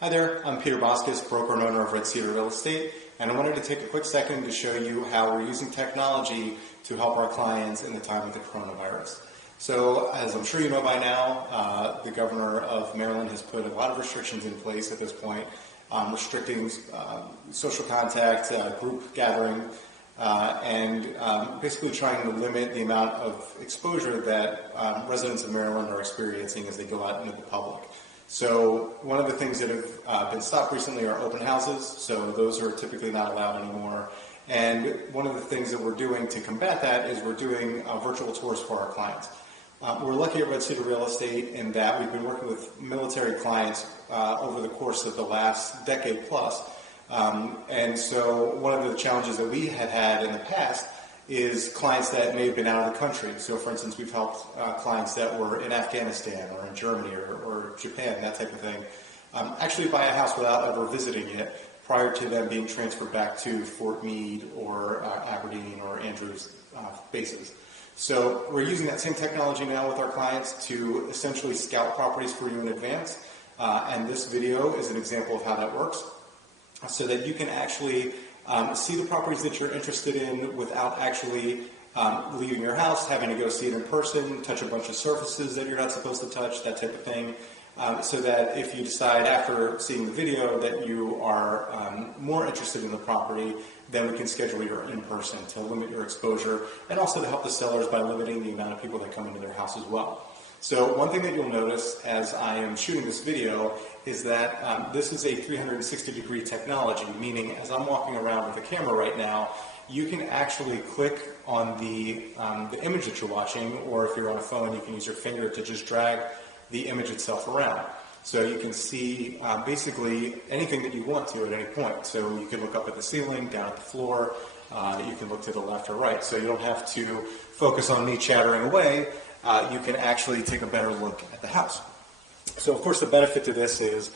Hi there, I'm Peter Boskus, broker and owner over at Cedar Real Estate, and I wanted to take a quick second to show you how we're using technology to help our clients in the time of the coronavirus. So, as I'm sure you know by now, the governor of Maryland has put a lot of restrictions in place at this point, restricting social contact, group gathering, and basically trying to limit the amount of exposure that residents of Maryland are experiencing as they go out into the public. So one of the things that have been stopped recently are open houses, so those are typically not allowed anymore. And one of the things that we're doing to combat that is we're doing virtual tours for our clients. We're lucky at Cedar Real Estate in that we've been working with military clients over the course of the last decade plus. And so one of the challenges that we had in the past is clients that may have been out of the country. So for instance, we've helped clients that were in Afghanistan or in Germany or Japan, that type of thing, actually buy a house without ever visiting it prior to them being transferred back to Fort Meade or Aberdeen or Andrews bases. So we're using that same technology now with our clients to essentially scout properties for you in advance. And this video is an example of how that works, so that you can actually see the properties that you're interested in without actually leaving your house, having to go see it in person, touch a bunch of surfaces that you're not supposed to touch, that type of thing, so that if you decide after seeing the video that you are more interested in the property, then we can schedule your in-person to limit your exposure and also to help the sellers by limiting the amount of people that come into their house as well. So one thing that you'll notice as I am shooting this video is that this is a 360-degree technology, meaning as I'm walking around with the camera right now, you can actually click on the image that you're watching, or if you're on a phone, you can use your finger to just drag the image itself around. So you can see basically anything that you want to at any point. So you can look up at the ceiling, down at the floor, you can look to the left or right. So you don't have to focus on me chattering away. You can actually take a better look at the house. So of course the benefit to this is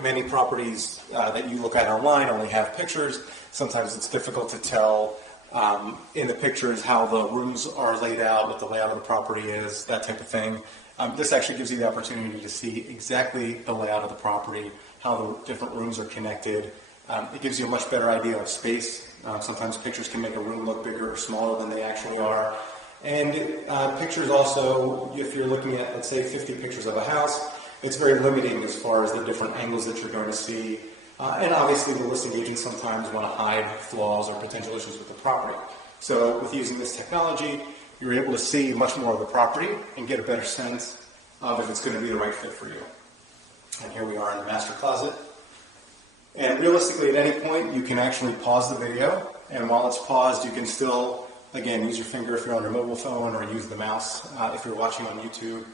many properties that you look at online only have pictures. Sometimes it's difficult to tell in the pictures how the rooms are laid out, what the layout of the property is, that type of thing. This actually gives you the opportunity to see exactly the layout of the property, how the different rooms are connected. It gives you a much better idea of space. Sometimes pictures can make a room look bigger or smaller than they actually are. And pictures also, if you're looking at, let's say, 50 pictures of a house, it's very limiting as far as the different angles that you're going to see. And obviously the listing agents sometimes want to hide flaws or potential issues with the property. So with using this technology, you're able to see much more of the property and get a better sense of if it's going to be the right fit for you. And here we are in the master closet. And realistically, at any point, you can actually pause the video. And while it's paused, you can still, again, use your finger if you're on your mobile phone, or use the mouse if you're watching on YouTube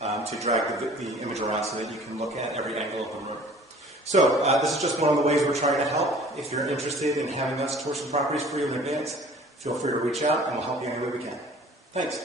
to drag the image around so that you can look at every angle of the room. So this is just one of the ways we're trying to help. If you're interested in having us tour some properties for you in advance, feel free to reach out and we'll help you any way we can. Thanks.